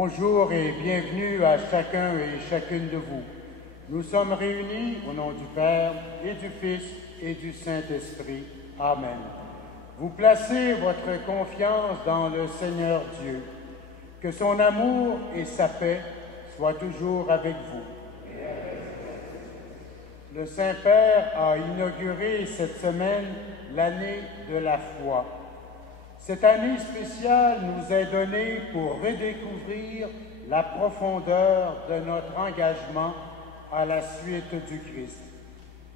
Bonjour et bienvenue à chacun et chacune de vous. Nous sommes réunis au nom du Père et du Fils et du Saint-Esprit. Amen. Vous placez votre confiance dans le Seigneur Dieu. Que son amour et sa paix soient toujours avec vous. Le Saint-Père a inauguré cette semaine l'année de la foi. Cette année spéciale nous est donnée pour redécouvrir la profondeur de notre engagement à la suite du Christ.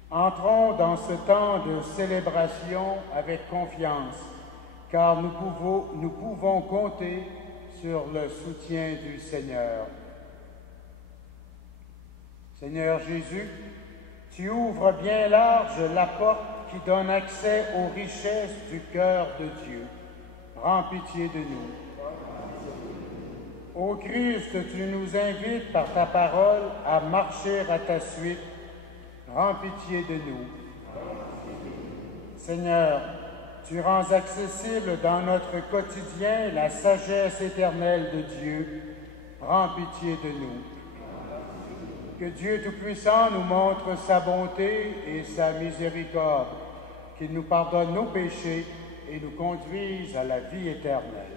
Entrons dans ce temps de célébration avec confiance, car nous pouvons compter sur le soutien du Seigneur. Seigneur Jésus, tu ouvres bien large la porte qui donne accès aux richesses du cœur de Dieu. Prends pitié de nous. Ô Christ, tu nous invites par ta parole à marcher à ta suite. Prends pitié de nous. Seigneur, tu rends accessible dans notre quotidien la sagesse éternelle de Dieu. Prends pitié de nous. Que Dieu Tout-Puissant nous montre sa bonté et sa miséricorde, qu'il nous pardonne nos péchés et nous conduise à la vie éternelle.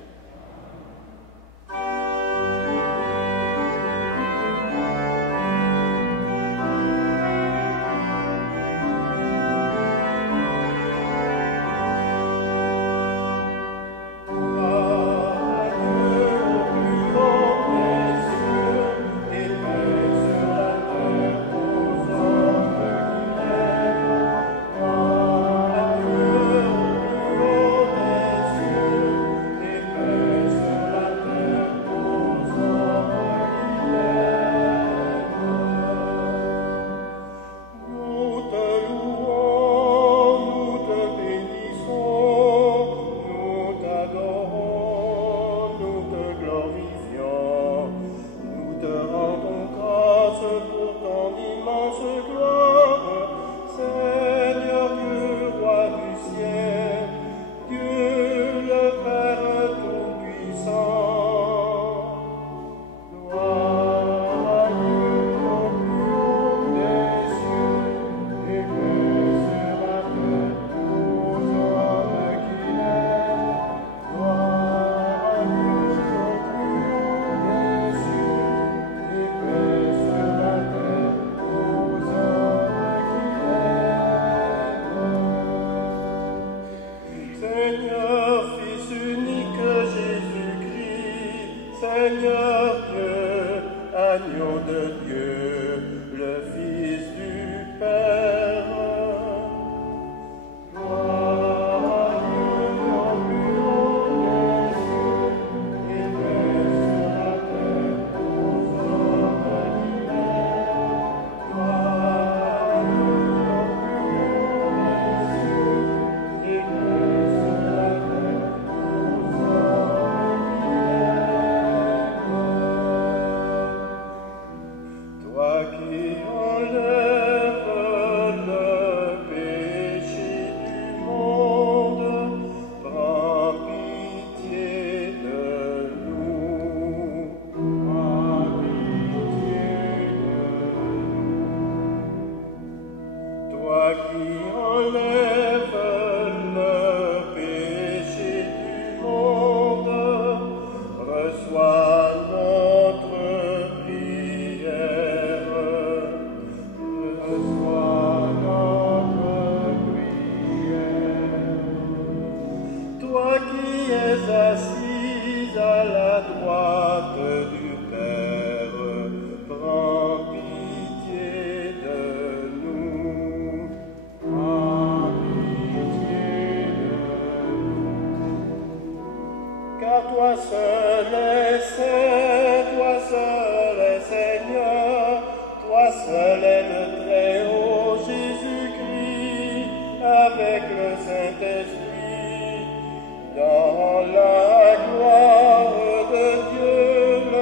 Dans la gloire de Dieu.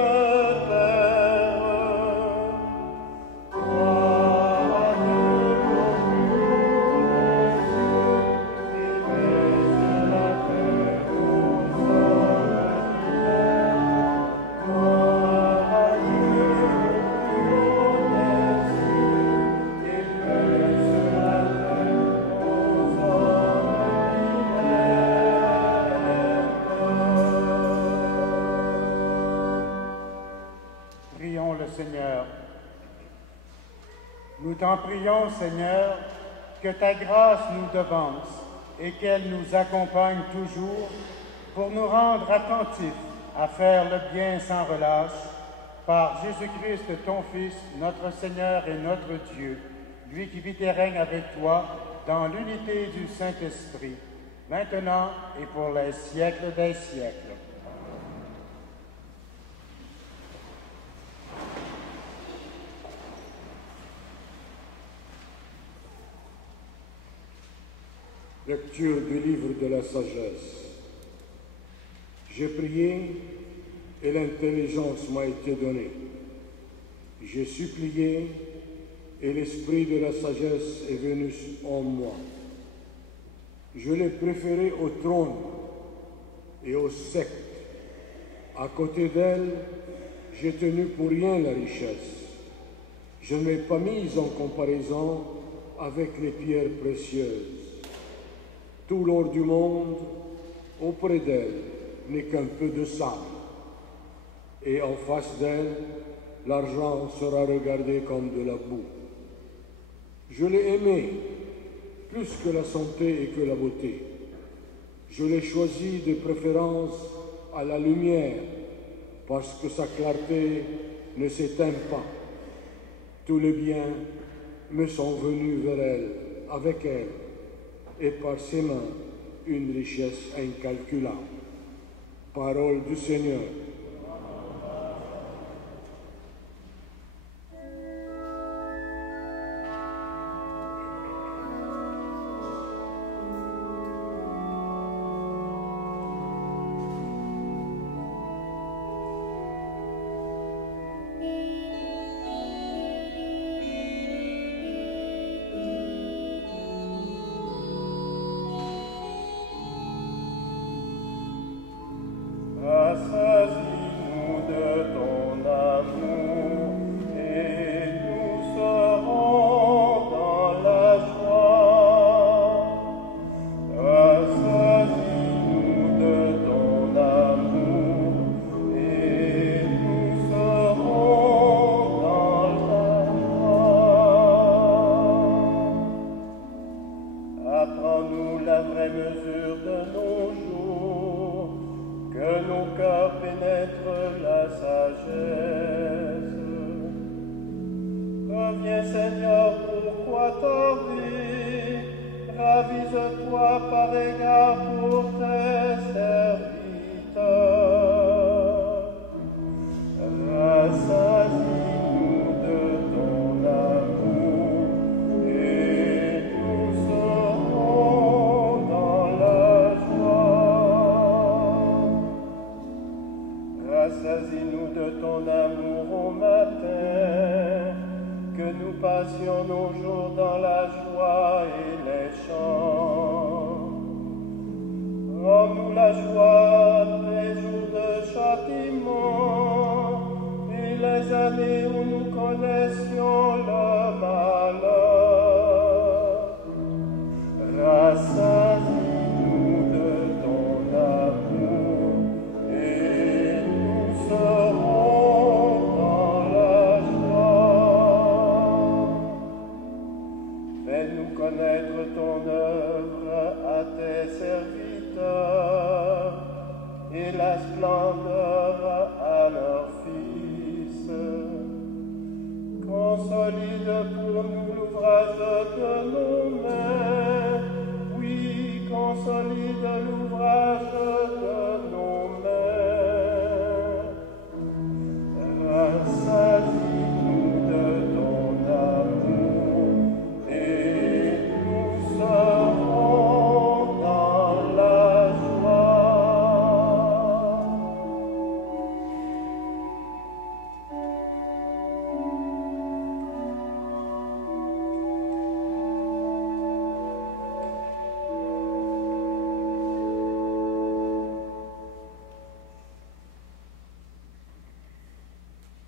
le Seigneur. Nous t'en prions, Seigneur, que ta grâce nous devance et qu'elle nous accompagne toujours pour nous rendre attentifs à faire le bien sans relâche, par Jésus-Christ, ton Fils, notre Seigneur et notre Dieu, lui qui vit et règne avec toi dans l'unité du Saint-Esprit, maintenant et pour les siècles des siècles. Lecture du livre de la sagesse. J'ai prié et l'intelligence m'a été donnée. J'ai supplié et l'esprit de la sagesse est venu en moi. Je l'ai préféré au trône et aux sectes. À côté d'elle, j'ai tenu pour rien la richesse. Je ne l'ai pas mise en comparaison avec les pierres précieuses. Tout l'or du monde, auprès d'elle, n'est qu'un peu de sable. Et en face d'elle, l'argent sera regardé comme de la boue. Je l'ai aimée plus que la santé et que la beauté. Je l'ai choisie de préférence à la lumière, parce que sa clarté ne s'éteint pas. Tous les biens me sont venus vers elle, avec elle, et par ses mains une richesse incalculable. Parole du Seigneur. Rassasie-nous de ton amour au matin, que nous passions nos jours dans la joie et les chants. Rends-nous la joie des jours de châtiment et les années où nous connaissions le malheur. Rassasie-nous de ton amour et nous serons dans la joie. Fais-nous connaître ton œuvre à tes serviteurs et la splendeur à leurs fils. Consolide pour nous l'ouvrage de nos mains, oui, consolide l'ouvrage de nos mains. Rassasie-nous de ton amour et nous serons dans la joie.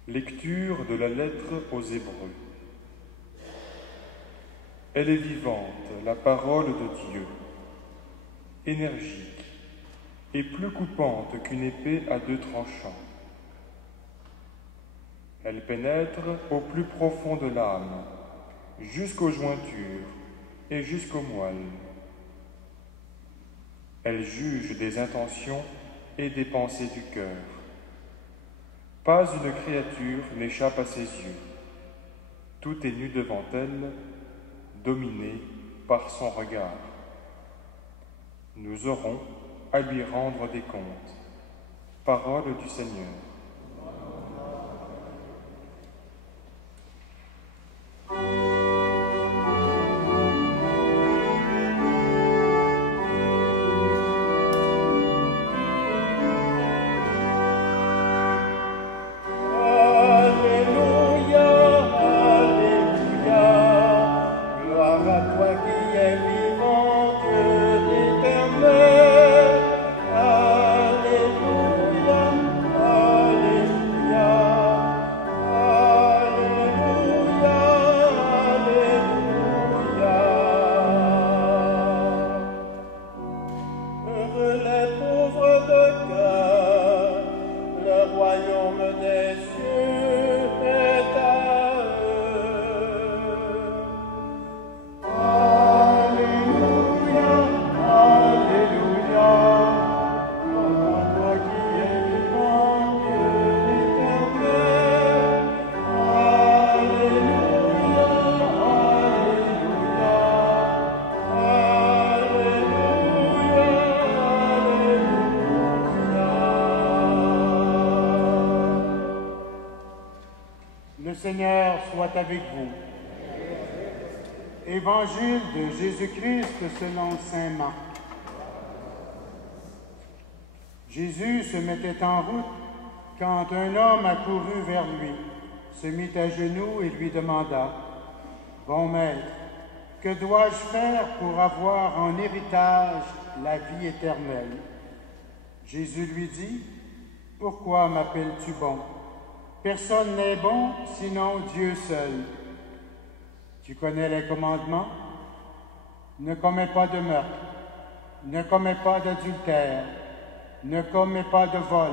Lecture de la lettre aux Hébreux. Elle est vivante, la parole de Dieu, énergique et plus coupante qu'une épée à deux tranchants. Elle pénètre au plus profond de l'âme, jusqu'aux jointures et jusqu'aux moelles. Elle juge des intentions et des pensées du cœur. Pas une créature n'échappe à ses yeux. Tout est nu devant elle, dominé par son regard. Nous aurons à lui rendre des comptes. Parole du Seigneur. Le Seigneur soit avec vous. Évangile de Jésus-Christ selon saint Marc. Jésus se mettait en route quand un homme accourut vers lui, se mit à genoux et lui demanda « Bon maître, que dois-je faire pour avoir en héritage la vie éternelle ?» Jésus lui dit « Pourquoi m'appelles-tu bon? Personne n'est bon sinon Dieu seul. Tu connais les commandements? Ne commets pas de meurtre, ne commets pas d'adultère, ne commets pas de vol,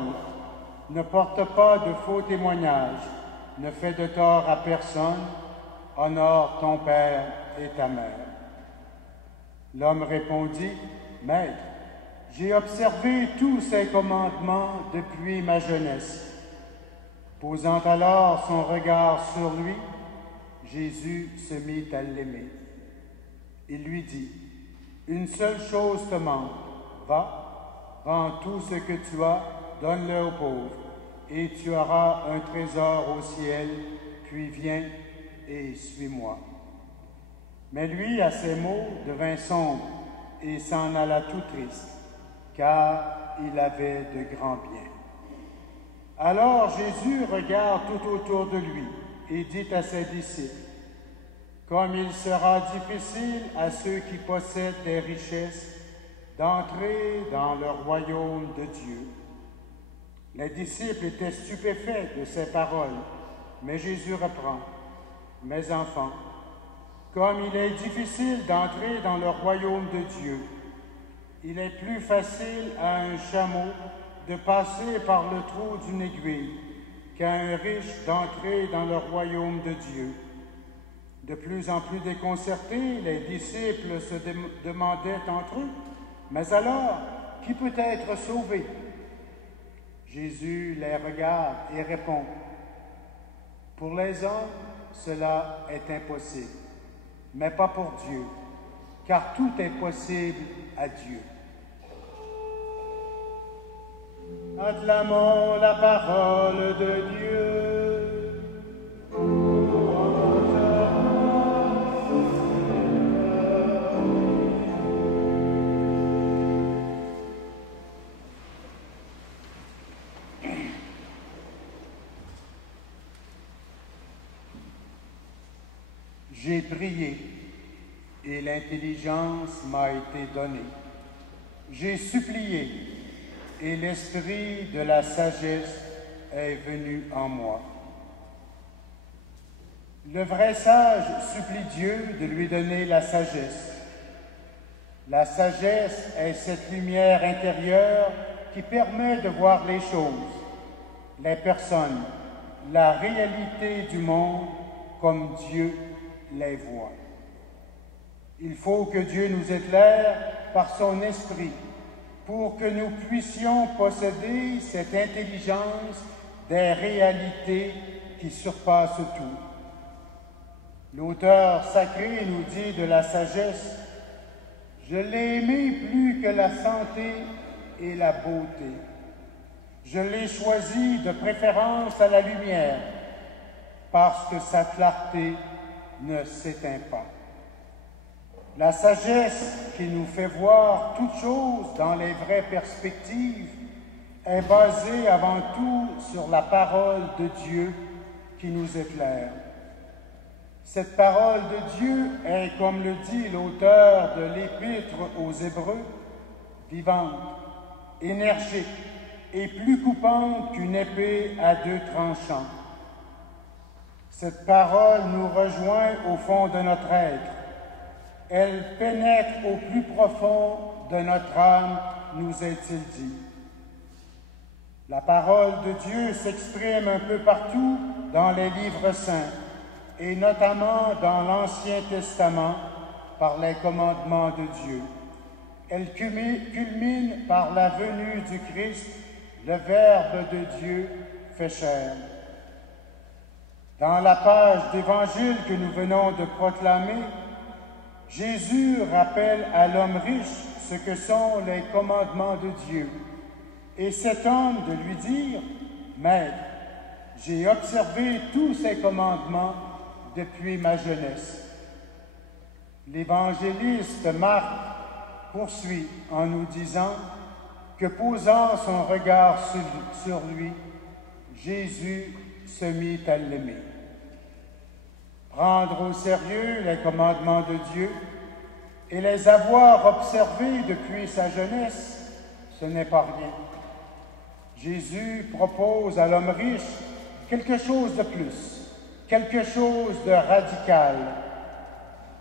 ne porte pas de faux témoignages, ne fais de tort à personne, honore ton père et ta mère. » L'homme répondit, « Maître, j'ai observé tous ces commandements depuis ma jeunesse. » Posant alors son regard sur lui, Jésus se mit à l'aimer. Il lui dit, « Une seule chose te manque, va, vends tout ce que tu as, donne-le aux pauvres, et tu auras un trésor au ciel, puis viens et suis-moi. » Mais lui, à ces mots, devint sombre et s'en alla tout triste, car il avait de grands biens. Alors Jésus regarde tout autour de lui et dit à ses disciples, « Comme il sera difficile à ceux qui possèdent des richesses d'entrer dans le royaume de Dieu. » Les disciples étaient stupéfaits de ces paroles, mais Jésus reprend, « Mes enfants, comme il est difficile d'entrer dans le royaume de Dieu, il est plus facile à un chameau de passer par le trou d'une aiguille qu'à un riche d'entrer dans le royaume de Dieu. » De plus en plus déconcertés, les disciples se demandaient entre eux, « Mais alors, qui peut être sauvé? » Jésus les regarde et répond, « Pour les hommes, cela est impossible, mais pas pour Dieu, car tout est possible à Dieu. » Acclamons la parole de Dieu. J'ai prié et l'intelligence m'a été donnée. J'ai supplié et l'esprit de la sagesse est venu en moi. Le vrai sage supplie Dieu de lui donner la sagesse. La sagesse est cette lumière intérieure qui permet de voir les choses, les personnes la réalité du monde comme Dieu les voit. Il faut que Dieu nous éclaire par son esprit pour que nous puissions posséder cette intelligence des réalités qui surpassent tout. L'auteur sacré nous dit de la sagesse: « Je l'ai aimé plus que la santé et la beauté. Je l'ai choisi de préférence à la lumière, parce que sa clarté ne s'éteint pas. » La sagesse qui nous fait voir toutes choses dans les vraies perspectives est basée avant tout sur la parole de Dieu qui nous éclaire. Cette parole de Dieu est, comme le dit l'auteur de l'Épître aux Hébreux, vivante, énergique et plus coupante qu'une épée à deux tranchants. Cette parole nous rejoint au fond de notre être. Elle pénètre au plus profond de notre âme, nous est-il dit. La parole de Dieu s'exprime un peu partout dans les livres saints, et notamment dans l'Ancien Testament par les commandements de Dieu. Elle culmine par la venue du Christ, le Verbe de Dieu fait chair. Dans la page d'Évangile que nous venons de proclamer, Jésus rappelle à l'homme riche ce que sont les commandements de Dieu et s'étonne de lui dire: « Maître, j'ai observé tous ces commandements depuis ma jeunesse. » L'évangéliste Marc poursuit en nous disant que, posant son regard sur lui, Jésus se mit à l'aimer. Prendre au sérieux les commandements de Dieu et les avoir observés depuis sa jeunesse, ce n'est pas rien. Jésus propose à l'homme riche quelque chose de plus, quelque chose de radical.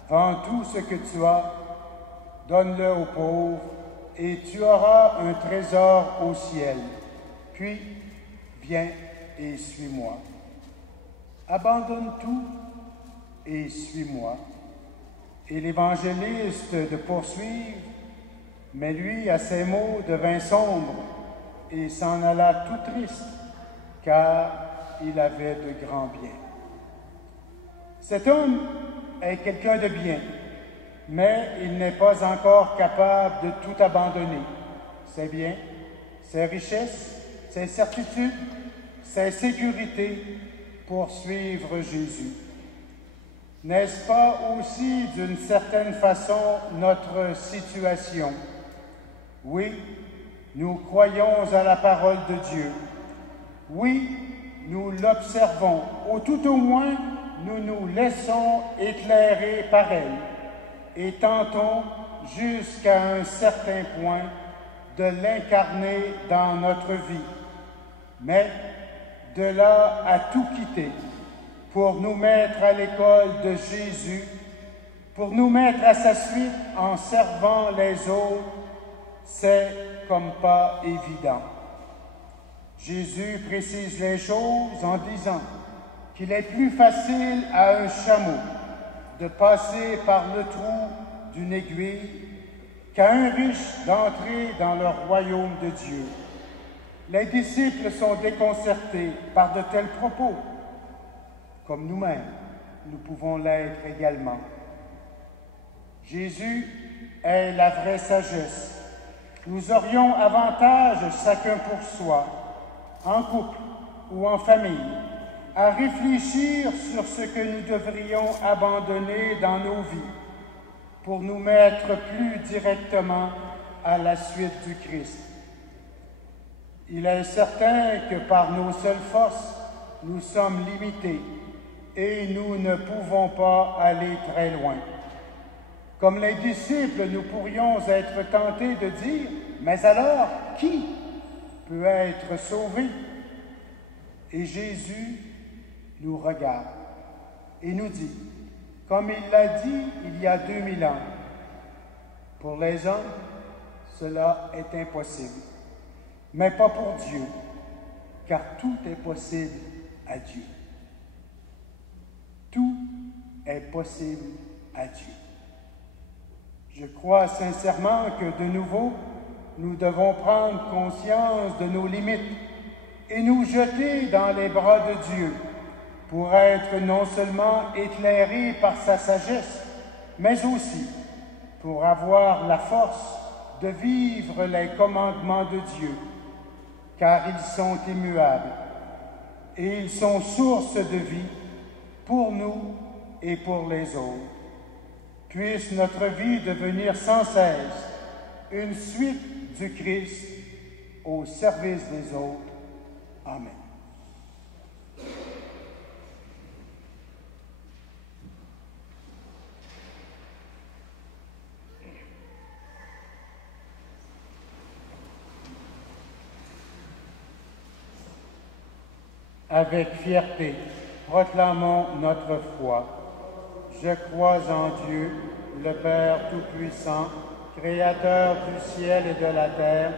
Vends tout ce que tu as, donne-le aux pauvres, et tu auras un trésor au ciel. Puis, viens et suis-moi. Abandonne tout et suis-moi. Et l'évangéliste de poursuivre, mais lui, à ces mots, devint sombre et s'en alla tout triste, car il avait de grands biens. Cet homme est quelqu'un de bien, mais il n'est pas encore capable de tout abandonner. Ses biens, ses richesses, ses certitudes, ses sécurités pour suivre Jésus. N'est-ce pas aussi d'une certaine façon notre situation? Oui, nous croyons à la parole de Dieu. Oui, nous l'observons, ou tout au moins, nous nous laissons éclairer par elle et tentons jusqu'à un certain point de l'incarner dans notre vie. Mais de là à tout quitter pour nous mettre à l'école de Jésus, pour nous mettre à sa suite en servant les autres, c'est comme pas évident. Jésus précise les choses en disant qu'il est plus facile à un chameau de passer par le trou d'une aiguille qu'à un riche d'entrer dans le royaume de Dieu. Les disciples sont déconcertés par de tels propos. Comme nous-mêmes, nous pouvons l'être également. Jésus est la vraie sagesse. Nous aurions avantage, chacun pour soi, en couple ou en famille, à réfléchir sur ce que nous devrions abandonner dans nos vies pour nous mettre plus directement à la suite du Christ. Il est certain que par nos seules forces, nous sommes limités et nous ne pouvons pas aller très loin. Comme les disciples, nous pourrions être tentés de dire: « Mais alors, qui peut être sauvé? » Et Jésus nous regarde et nous dit, comme il l'a dit il y a 2000 ans, « Pour les hommes, cela est impossible, mais pas pour Dieu, car tout est possible à Dieu. Tout est possible à Dieu. Je crois sincèrement que de nouveau, nous devons prendre conscience de nos limites et nous jeter dans les bras de Dieu pour être non seulement éclairés par sa sagesse, mais aussi pour avoir la force de vivre les commandements de Dieu, car ils sont immuables et ils sont source de vie pour nous et pour les autres. Puisse notre vie devenir sans cesse une suite du Christ au service des autres. Amen. Avec fierté, proclamons notre foi. Je crois en Dieu, le Père Tout-Puissant, Créateur du ciel et de la terre,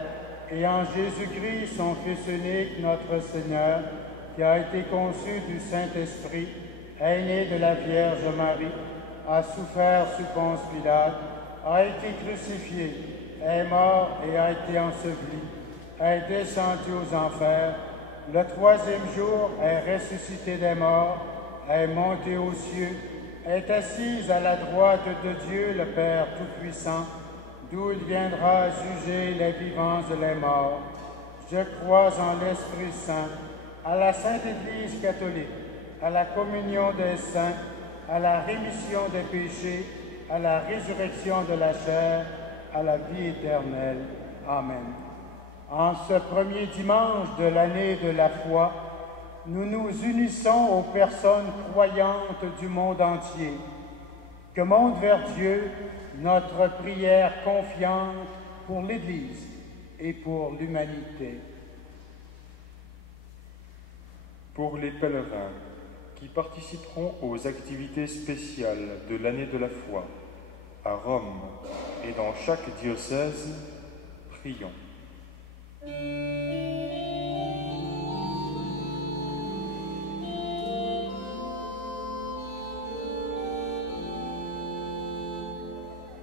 et en Jésus-Christ, son Fils unique, notre Seigneur, qui a été conçu du Saint-Esprit, est né de la Vierge Marie, a souffert sous Ponce Pilate, a été crucifié, est mort et a été enseveli, est descendu aux enfers, le troisième jour est ressuscité des morts, est monté aux cieux, est assis à la droite de Dieu le Père Tout-Puissant, d'où il viendra juger les vivants et les morts. Je crois en l'Esprit Saint, à la Sainte Église catholique, à la communion des saints, à la rémission des péchés, à la résurrection de la chair, à la vie éternelle. Amen. En ce premier dimanche de l'année de la foi, nous nous unissons aux personnes croyantes du monde entier, que monte vers Dieu notre prière confiante pour l'Église et pour l'humanité. Pour les pèlerins qui participeront aux activités spéciales de l'année de la foi à Rome et dans chaque diocèse, prions.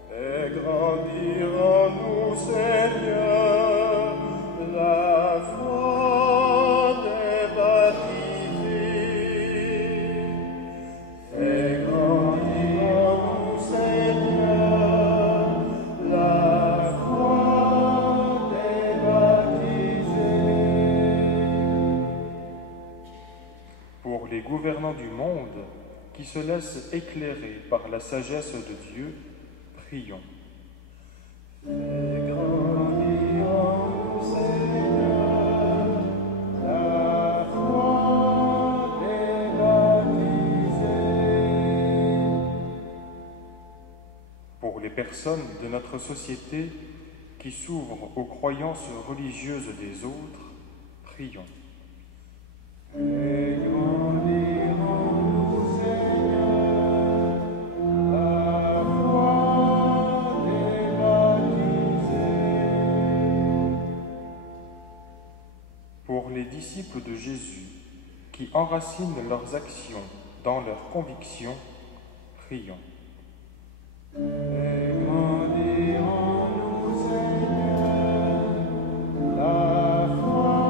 Fais grandir en nous, Seigneur, la foi des baptisés. Fais grandir en nous, Seigneur, la foi des baptisés. Pour les gouvernants du monde qui se laissent éclairer par la sagesse de Dieu, prions. Fais grandir en nous, Seigneur, la foi des baptisés. Pour les personnes de notre société qui s'ouvrent aux croyances religieuses des autres, prions. Fais grandir en nous, Seigneur, la foi des baptisés. Pour les disciples de Jésus qui enracinent leurs actions dans leurs convictions, prions. Fais grandir en nous, Seigneur, la foi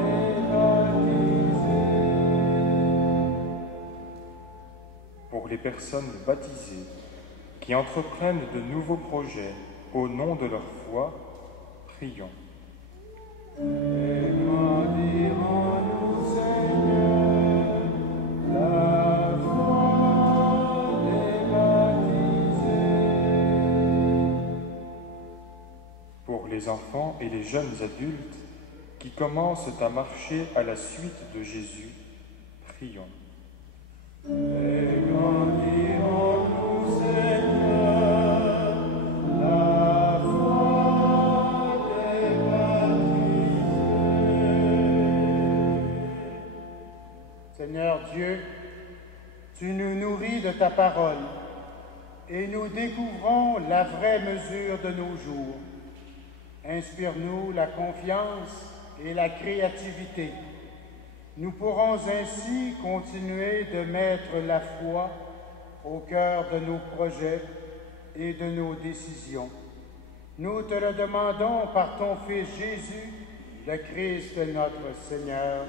des baptisés. Pour les personnes baptisées qui entreprennent de nouveaux projets au nom de leur foi, prions. Fais grandir en nous, Seigneur, la foi des baptisés. Pour les enfants et les jeunes adultes qui commencent à marcher à la suite de Jésus, prions. Fais grandir en nous, Seigneur, la foi des baptisés. Seigneur Dieu, tu nous nourris de ta parole et nous découvrons la vraie mesure de nos jours. Inspire-nous la confiance et la créativité Nous pourrons ainsi continuer de mettre la foi au cœur de nos projets et de nos décisions. Nous te le demandons par ton Fils Jésus, le Christ notre Seigneur.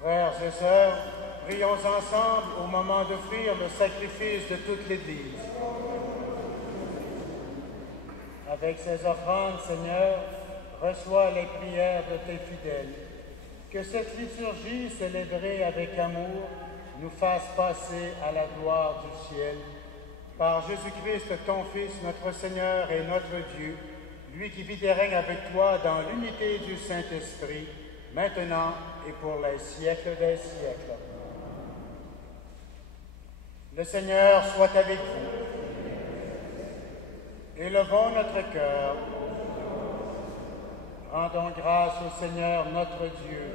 Frères et sœurs, prions ensemble au moment d'offrir le sacrifice de toute l'Église. Avec ces offrandes, Seigneur, reçois les prières de tes fidèles. Que cette liturgie célébrée avec amour nous fasse passer à la gloire du ciel. Par Jésus-Christ, ton Fils, notre Seigneur et notre Dieu, lui qui vit et règne avec toi dans l'unité du Saint-Esprit, maintenant et pour les siècles des siècles. Le Seigneur soit avec vous. Élevons notre cœur. Rendons grâce au Seigneur notre Dieu.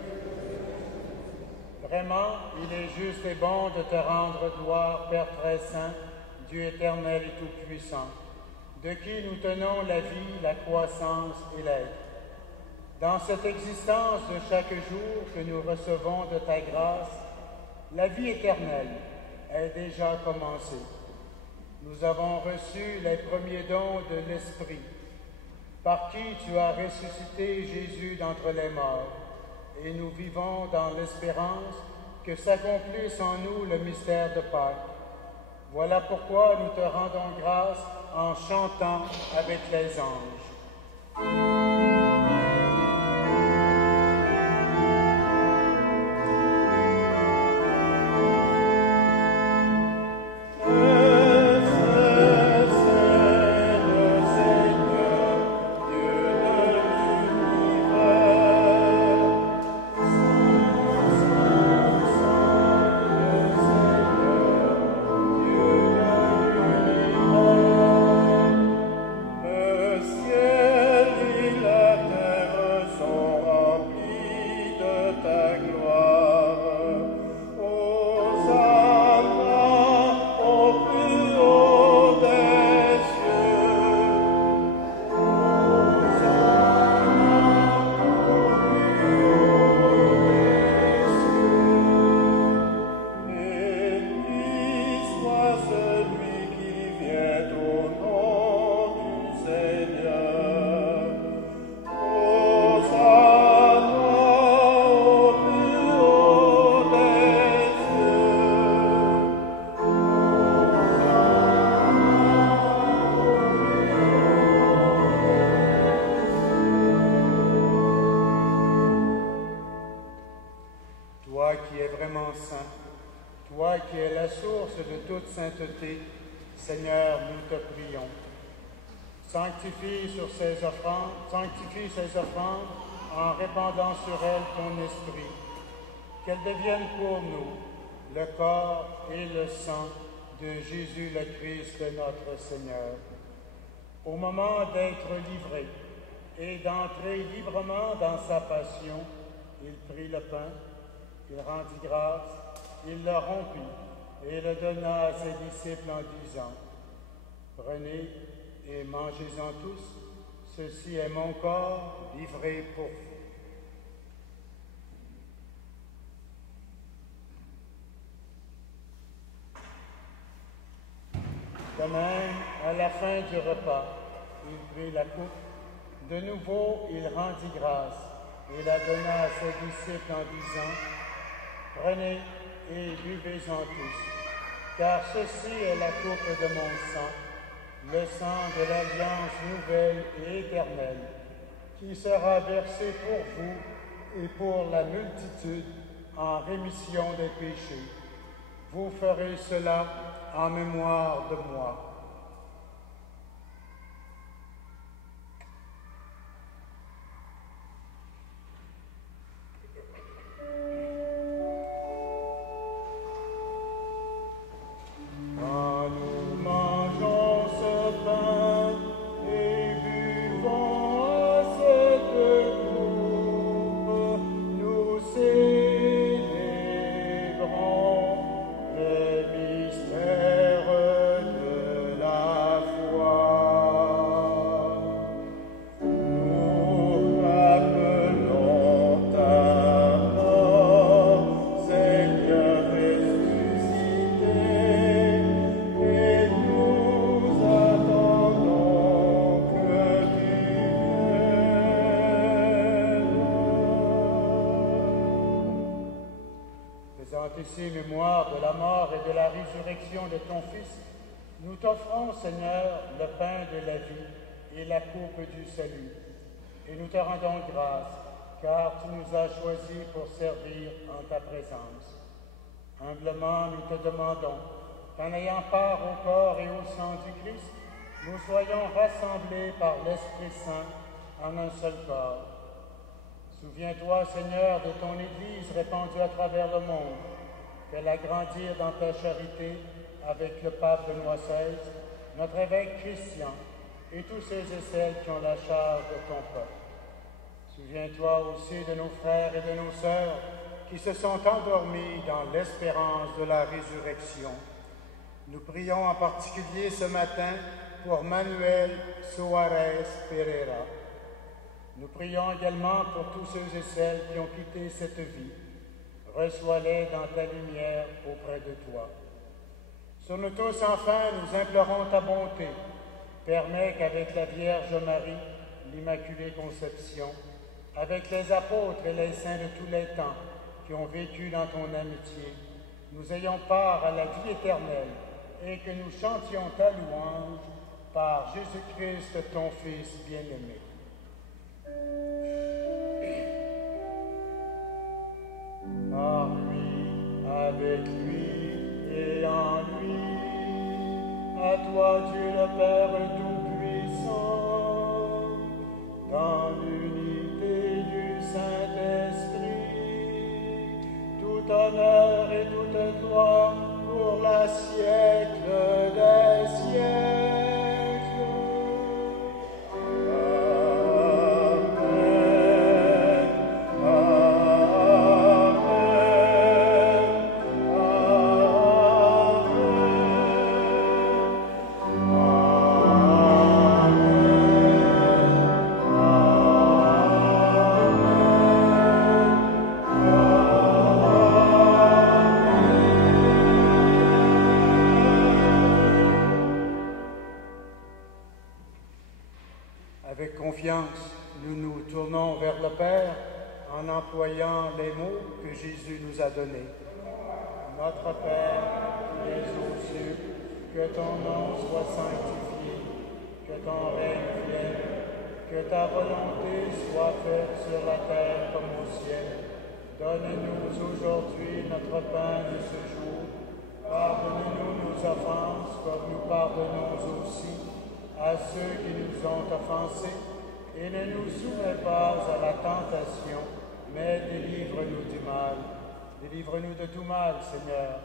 Vraiment, il est juste et bon de te rendre gloire, Père très saint, Dieu éternel et tout-puissant, de qui nous tenons la vie, la croissance et l'être. Dans cette existence de chaque jour que nous recevons de ta grâce, la vie éternelle est déjà commencée. Nous avons reçu les premiers dons de l'Esprit, par qui tu as ressuscité Jésus d'entre les morts, et nous vivons dans l'espérance que s'accomplisse en nous le mystère de Pâques. Voilà pourquoi nous te rendons grâce en chantant avec les anges. Toi qui es la source de toute sainteté, Seigneur, nous te prions. Sanctifie ces offrandes en répandant sur elles ton esprit, qu'elles deviennent pour nous le corps et le sang de Jésus le Christ, notre Seigneur. Au moment d'être livré et d'entrer librement dans sa passion, il prit le pain, il rendit grâce, il le rompit et le donna à ses disciples en disant: « Prenez et mangez-en tous, Ceci est mon corps livré pour vous. De même, à la fin du repas, il prit la coupe. De nouveau, il rendit grâce et la donna à ses disciples en disant, « Prenez et buvez-en tous, car ceci est la coupe de mon sang, le sang de l'alliance nouvelle et éternelle, qui sera versé pour vous et pour la multitude en rémission des péchés. Vous ferez cela en mémoire de moi. » Ici, mémoire de la mort et de la résurrection de ton Fils, nous t'offrons, Seigneur, le pain de la vie et la coupe du salut. Et nous te rendons grâce, car tu nous as choisis pour servir en ta présence. Humblement, nous te demandons qu'en ayant part au corps et au sang du Christ, nous soyons rassemblés par l'Esprit Saint en un seul corps. Souviens-toi, Seigneur, de ton Église répandue à travers le monde. Fais-la grandir dans ta charité avec le pape Benoît XVI, notre évêque Christian et tous ceux et celles qui ont la charge de ton peuple. Souviens-toi aussi de nos frères et de nos sœurs qui se sont endormis dans l'espérance de la résurrection. Nous prions en particulier ce matin pour Manuel Soares Pereira. Nous prions également pour tous ceux et celles qui ont quitté cette vie. Reçois-les dans ta lumière auprès de toi. Sur nous tous, enfin, nous implorons ta bonté. Permets qu'avec la Vierge Marie, l'Immaculée Conception, avec les apôtres et les saints de tous les temps qui ont vécu dans ton amitié, nous ayons part à la vie éternelle et que nous chantions ta louange par Jésus-Christ, ton Fils bien-aimé. Par lui, avec lui et en lui, à toi Dieu le Père Tout-Puissant, dans l'unité du Saint-Esprit, tout honneur et toute gloire pour la siècle des siècles. Avec confiance, nous nous tournons vers le Père en employant les mots que Jésus nous a donnés. Notre Père, qui es aux cieux, que ton nom soit sanctifié, que ton règne vienne, que ta volonté soit faite sur la terre comme au ciel. Donne-nous aujourd'hui notre pain de ce jour. Pardonne-nous nos offenses, comme nous pardonnons aussi à ceux qui nous ont offensés, et ne nous soumets pas à la tentation, mais délivre-nous du mal. Délivre-nous de tout mal, Seigneur,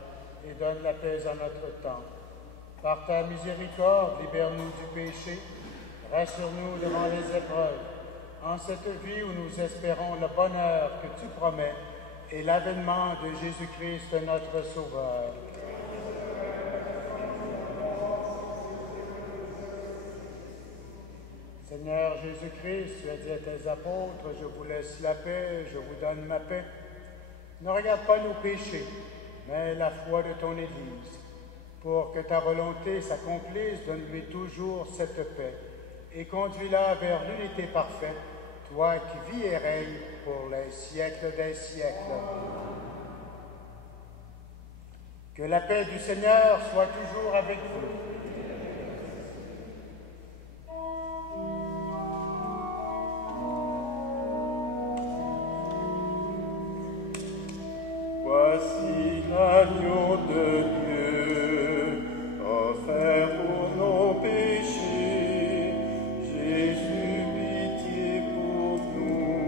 et donne la paix à notre temps. Par ta miséricorde, libère-nous du péché, rassure-nous devant les épreuves, en cette vie où nous espérons le bonheur que tu promets et l'avènement de Jésus-Christ, notre Sauveur. Seigneur Jésus-Christ, tu as dit à tes apôtres, je vous laisse la paix, je vous donne ma paix. Ne regarde pas nos péchés, mais la foi de ton Église. Pour que ta volonté s'accomplisse, donne-lui toujours cette paix et conduis-la vers l'unité parfaite, toi qui vis et règnes pour les siècles des siècles. Que la paix du Seigneur soit toujours avec vous. Voici l'agneau de Dieu, offert pour nos péchés. Jésus, pitié pour nous.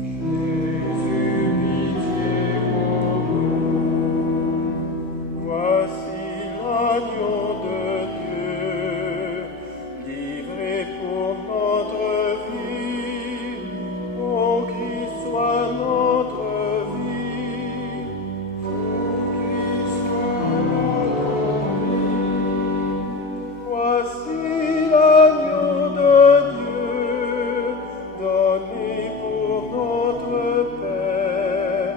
Jésus, pitié pour nous. Voici l'agneau de Dieu, livré pour notre vie. Ô Christ, sois notre vie. Voici l'agneau de Dieu, donné pour notre Père.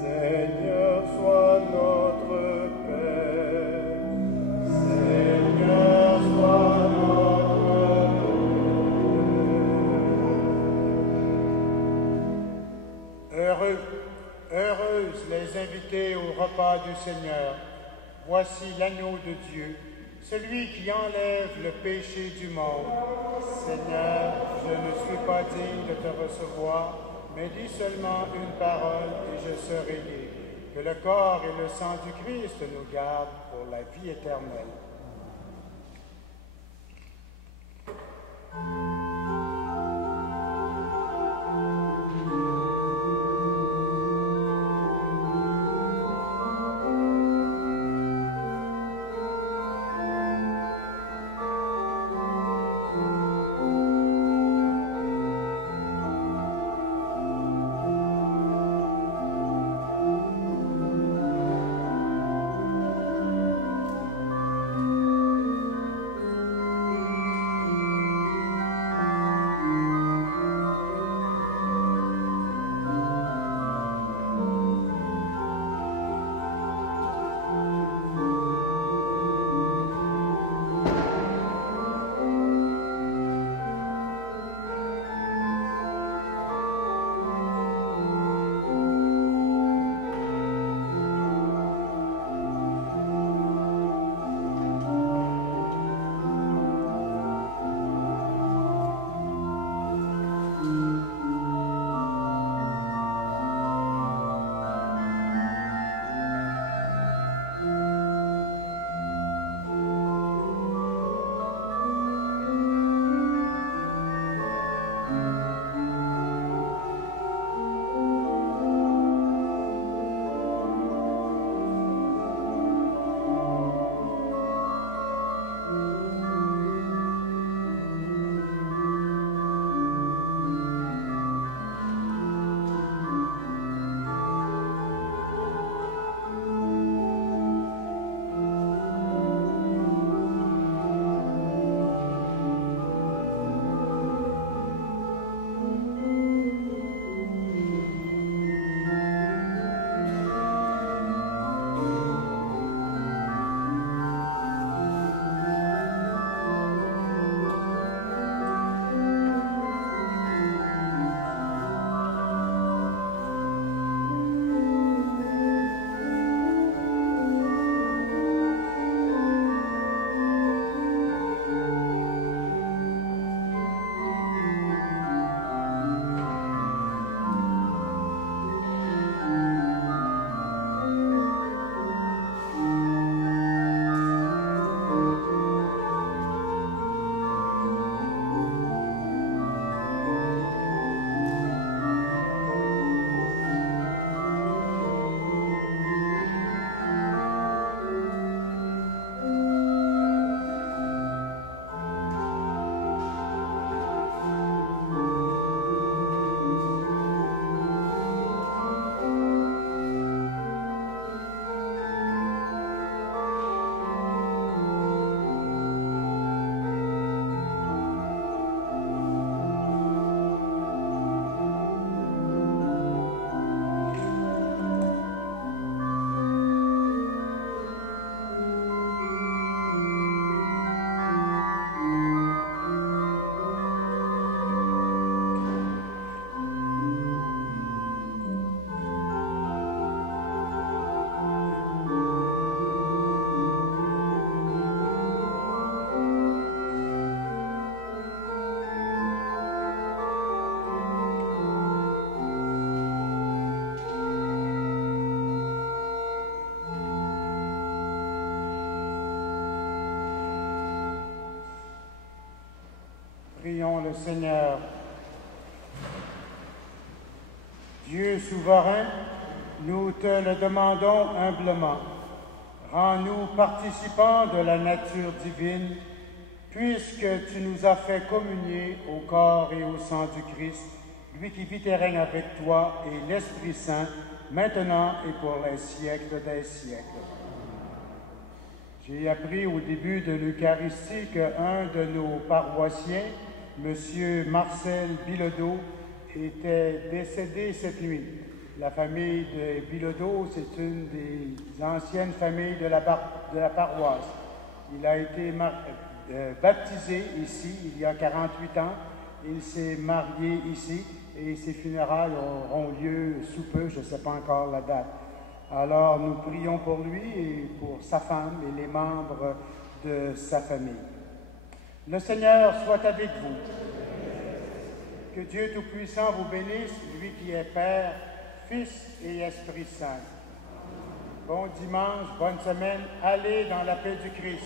Seigneur, sois notre Père. Seigneur, sois notre Père. Heureuses les invités au repas du Seigneur. Voici l'agneau de Dieu, celui qui enlève le péché du monde. Seigneur, je ne suis pas digne de te recevoir, mais dis seulement une parole et je serai libre. Que le corps et le sang du Christ nous gardent pour la vie éternelle. Seigneur. Dieu souverain, nous te le demandons humblement. Rends-nous participants de la nature divine, puisque tu nous as fait communier au corps et au sang du Christ, lui qui vit et règne avec toi et l'Esprit Saint, maintenant et pour les siècles des siècles. J'ai appris au début de l'Eucharistie qu'un de nos paroissiens, M. Marcel Bilodeau, était décédé cette nuit. La famille de Bilodeau, c'est une des anciennes familles de la paroisse. Il a été baptisé ici il y a 48 ans. Il s'est marié ici et ses funérailles auront lieu sous peu, je ne sais pas encore la date. Alors nous prions pour lui et pour sa femme et les membres de sa famille. Le Seigneur soit avec vous. Que Dieu Tout-Puissant vous bénisse, lui qui est Père, Fils et Esprit Saint. Bon dimanche, bonne semaine, allez dans la paix du Christ.